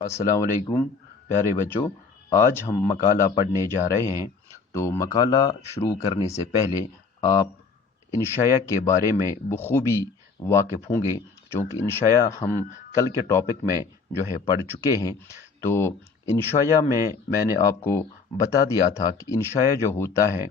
السلام علیکم پیارے بچوں، آج ہم مقالہ پڑھنے جا رہے ہیں۔ تو مقالہ شروع کرنے سے پہلے آپ انشاء کے بارے میں بخوبی واقف ہوں گے، چونکہ انشاء ہم کل کے ٹاپک میں جو ہے پڑھ چکے ہیں۔ تو انشاء میں نے آپ کو بتا دیا تھا کہ انشاء جو ہوتا ہے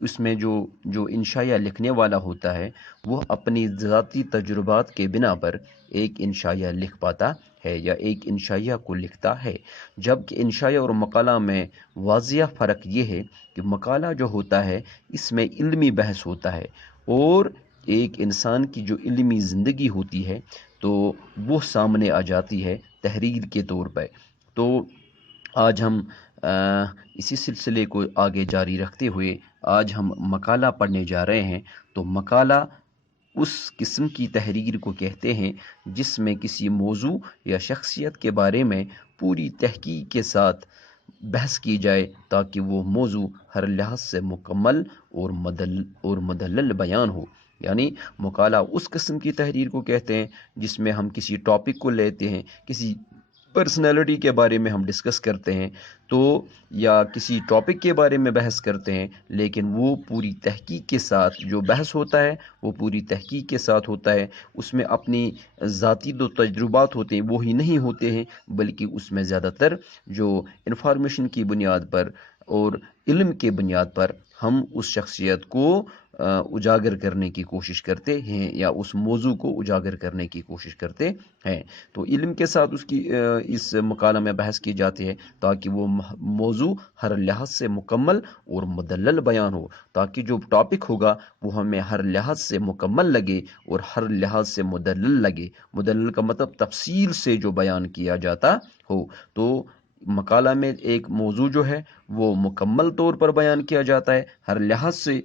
اس میں جو انشاء لکھنے والا ہوتا ہے وہ اپنی ذاتی تجربات کے بنا پر ایک انشاء لکھ پاتا ہے یا ایک انشائیہ کو لکھتا ہے، جبکہ انشائیہ اور مقالہ میں واضح فرق یہ ہے کہ مقالہ جو ہوتا ہے اس میں علمی بحث ہوتا ہے، اور ایک انسان کی جو علمی زندگی ہوتی ہے تو وہ سامنے آ جاتی ہے تحریر کے طور پہ۔ تو آج ہم اسی سلسلے کو آگے جاری رکھتے ہوئے آج ہم مقالہ پڑھنے جا رہے ہیں۔ تو مقالہ اس قسم کی تحریر کو کہتے ہیں جس میں کسی موضوع یا شخصیت کے بارے میں پوری تحقیق کے ساتھ بحث کی جائے تاکہ وہ موضوع ہر لحاظ سے مکمل اور مدلل بیان ہو۔ یعنی مقالہ اس قسم کی تحریر کو کہتے ہیں جس میں ہم کسی ٹاپک کو لیتے ہیں، کسی پرسنالٹی کے بارے میں ہم ڈسکس کرتے ہیں تو یا کسی ٹاپک کے بارے میں بحث کرتے ہیں، لیکن وہ پوری تحقیق کے ساتھ جو بحث ہوتا ہے وہ پوری تحقیق کے ساتھ ہوتا ہے۔ اس میں اپنی ذاتی جو تجربات ہوتے ہیں وہی نہیں ہوتے ہیں، بلکہ اس میں زیادہ تر جو انفارمیشن کی بنیاد پر اور علم کے بنیاد پر ہم اس شخصیت کو اجاگر کرنے کی کوشش کرتے ہیں یا اس موضوع کو اجاگر کرنے کی کوشش کرتے ہیں۔ تو علم کے ساتھ اس مقالہ میں بحث کی جاتی ہے تاکہ وہ موضوع ہر لحاظ سے مکمل اور مدلل بیان ہو، تاکہ جو ٹاپک ہوگا وہ ہمیں ہر لحاظ سے مکمل لگے اور ہر لحاظ سے مدلل لگے۔ مدلل کا مطلب تفصیل سے جو بیان کیا جاتا ہو۔ تو مقالہ میں ایک موضوع جو ہے وہ مکمل طور پر بیان کیا جاتا ہے، ہر لحاظ سے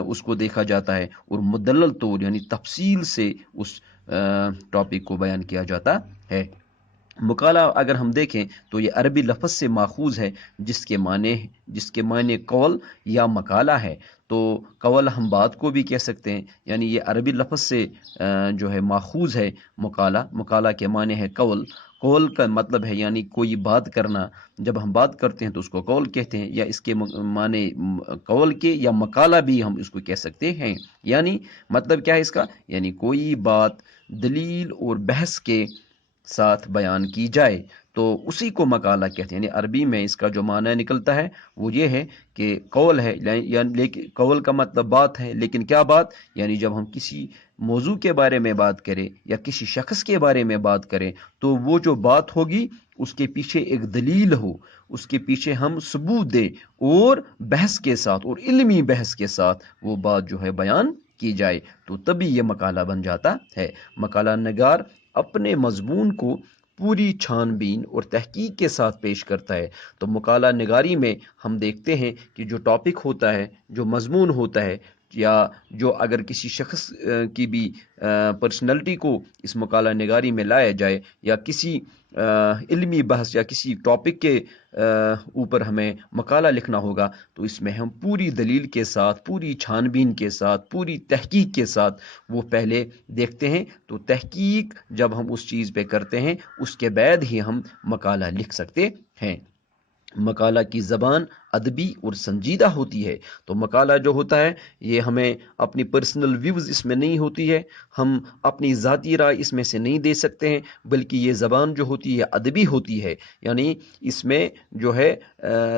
اس کو دیکھا جاتا ہے، اور مدلل طور یعنی تفصیل سے اس ٹاپک کو بیان کیا جاتا ہے۔ مقالہ اگر ہم دیکھیں تو یہ عربی لفظ سے ماخوذ ہے جس کے معنی قول یا مقالہ ہے۔ تو قول ہم بات کو بھی کہہ سکتے ہیں، یعنی یہ عربی لفظ سے جو ہے ماخوذ ہے مقالہ کے معنی ہے قول۔ قول کا مطلب ہے یعنی کوئی بات کرنا، جب ہم بات کرتے ہیں تو اس کو قول کہتے ہیں، یا اس کے معنی قول کے یا مقالہ بھی ہم اس کو کہہ سکتے ہیں۔ یعنی مطلب کیا ہے اس کا، یعنی کوئی بات دلیل اور بحث کے ساتھ بیان کی جائے تو اسی کو مقالہ کہتے ہیں۔ یعنی عربی میں اس کا جو معنی نکلتا ہے وہ یہ ہے کہ قول ہے، لیکن قول کا مطلب بات ہے، لیکن کیا بات، یعنی جب ہم کسی موضوع کے بارے میں بات کریں یا کسی شخص کے بارے میں بات کریں تو وہ جو بات ہوگی اس کے پیچھے ایک دلیل ہو، اس کے پیچھے ہم ثبوت دیں اور بحث کے ساتھ اور علمی بحث کے ساتھ وہ بات جو ہے بیان کی جائے، تو تبھی یہ مقالہ بن جاتا ہے۔ مقالہ نگار اپنے مضمون کو پوری چھان بین اور تحقیق کے ساتھ پیش کرتا ہے۔ تو مقالہ نگاری میں ہم دیکھتے ہیں کہ جو ٹاپک ہوتا ہے، جو مضمون ہوتا ہے، یا جو اگر کسی شخص کی بھی پرسنالٹی کو اس مقالہ نگاری میں لایا جائے، یا کسی علمی بحث یا کسی ٹاپک کے اوپر ہمیں مقالہ لکھنا ہوگا تو اس میں ہم پوری دلیل کے ساتھ، پوری چھان بین کے ساتھ، پوری تحقیق کے ساتھ وہ پہلے دیکھتے ہیں۔ تو تحقیق جب ہم اس چیز پہ کرتے ہیں اس کے بعد ہی ہم مقالہ لکھ سکتے ہیں۔ مقالہ کی زبان ادبی اور سنجیدہ ہوتی ہے۔ تو مقالہ جو ہوتا ہے یہ ہمیں اپنی پرسنل ویوز اس میں نہیں ہوتی ہے، ہم اپنی ذاتی رائے اس میں سے نہیں دے سکتے ہیں، بلکہ یہ زبان جو ہوتی ہے ادبی ہوتی ہے۔ یعنی اس میں جو ہے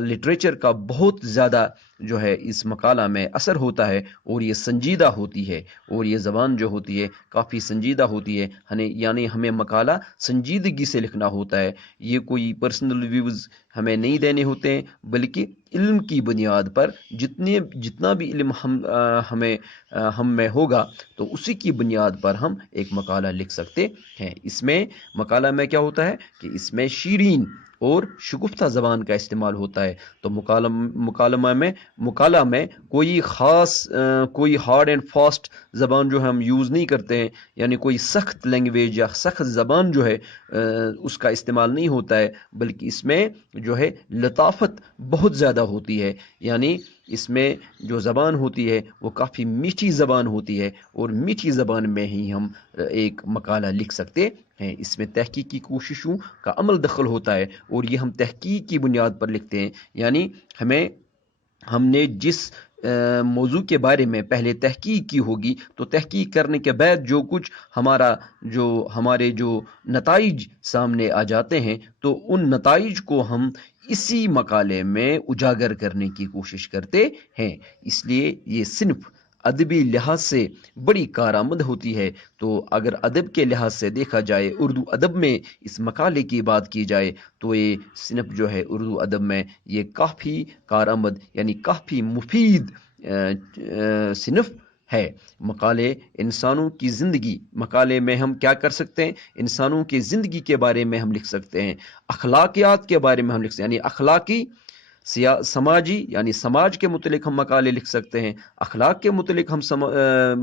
لٹریچر کا بہت زیادہ جو ہے اس مقالہ میں اثر ہوتا ہے، اور یہ سنجیدہ ہوتی ہے، اور یہ زبان جو ہوتی ہے کافی سنجیدہ ہوتی ہے۔ یعنی ہمیں مقالہ سنجیدگی سے لکھنا ہوتا ہے، یہ کوئی پرسنل ویوز ہمیں نہیں دینے ہوتے ہیں، بلکہ علم کی بنیاد پر جتنا بھی علم ہم میں ہوگا تو اسی کی بنیاد پر ہم ایک مقالہ لکھ سکتے ہیں۔ اس میں مقالہ میں کیا ہوتا ہے کہ اس میں شیرین اور شگفتہ زبان کا استعمال ہوتا ہے۔ تو مقالہ میں کوئی خاص کوئی ہارڈ اینڈ فاسٹ زبان جو ہم یوز نہیں کرتے ہیں، یعنی کوئی سخت لینگویج یا سخت زبان جو ہے اس کا استعمال نہیں ہوتا ہے، بلکہ اس میں جو ہے لطافت بہت زیادہ ہوتی ہے۔ یعنی اس میں جو زبان ہوتی ہے وہ کافی میٹھی زبان ہوتی ہے، اور میٹھی زبان میں ہی ہم ایک مقالہ لکھ سکتے ہیں۔ اس میں تحقیقی کوششوں کا عمل دخل ہوتا ہے، اور یہ ہم تحقیق کی بنیاد پر لکھتے ہیں، یعنی ہم نے جس موضوع کے بارے میں پہلے تحقیق کی ہوگی، تو تحقیق کرنے کے بعد جو کچھ ہمارے جو نتائج سامنے آ جاتے ہیں، تو ان نتائج کو ہم اسی مقالے میں اجاگر کرنے کی کوشش کرتے ہیں۔ اس لیے یہ صنف ادبی لحاظ سے بڑی کارآمد ہوتی ہے۔ تو اگر ادب کے لحاظ سے دیکھا جائے، اردو ادب میں اس مقالے کی بات کی جائے، تو یہ صنف جو ہے اردو ادب میں یہ کافی کارآمد یعنی کافی مفید صنف ہے۔ مقالے انسانوں کی زندگی، مقالے میں ہم کیا کر سکتے ہیں؟ انسانوں کی زندگی کے بارے میں ہم لکھ سکتے ہیں، اخلاقیات کے بارے میں ہم لکھ سکتے ہیں، یعنی اخلاقی سماجی یعنی سماج کے متعلق ہم مقالے لکھ سکتے ہیں، اخلاق کے متعلق ہم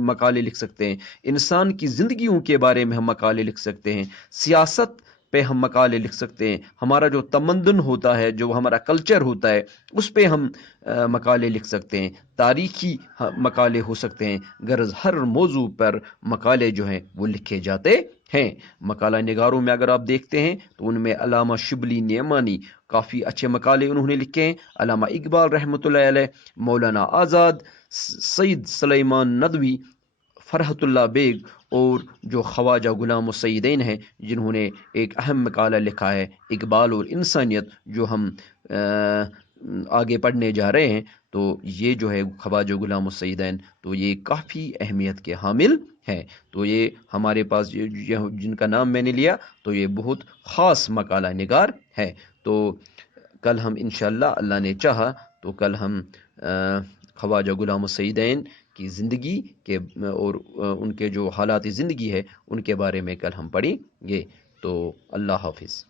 مقالے لکھ سکتے ہیں، انسان کی زندگیوں کے بارے میں ہم مقالے لکھ سکتے ہیں، سیاست پہ ہم مقالے لکھ سکتے ہیں، ہمارا جو تمدن ہوتا ہے، جو ہمارا کلچر ہوتا ہے، اس پہ ہم مقالے لکھ سکتے ہیں، تاریخی مقالے ہو سکتے ہیں۔ غرض ہر موضوع پر مقالے جو ہیں وہ لکھے جاتے ہیں۔ مقالہ نگاروں میں اگر آپ دیکھتے ہیں تو ان میں علامہ شبلی نعمانی کافی اچھے مقالے انہوں نے لکھے ہیں، علامہ اقبال رحمۃ اللہ علیہ، مولانا آزاد، سید سلیمان ندوی، فرحت اللہ بیگ، اور جو خواجہ غلام السیدین ہیں جنہوں نے ایک اہم مقالہ لکھا ہے اقبال اور انسانیت، جو ہم آگے پڑھنے جا رہے ہیں۔ تو یہ جو ہے خواجہ غلام السیدین، تو یہ کافی اہمیت کے حامل ہیں۔ تو یہ ہمارے پاس جن کا نام میں نے لیا، تو یہ بہت خاص مقالہ نگار ہے۔ تو کل ہم انشاءاللہ اللہ نے چاہا تو کل ہم خواجہ غلام السیدین کی زندگی کے اور ان کے جو حالات زندگی ہے ان کے بارے میں کل ہم پڑھیں گے۔ تو اللہ حافظ۔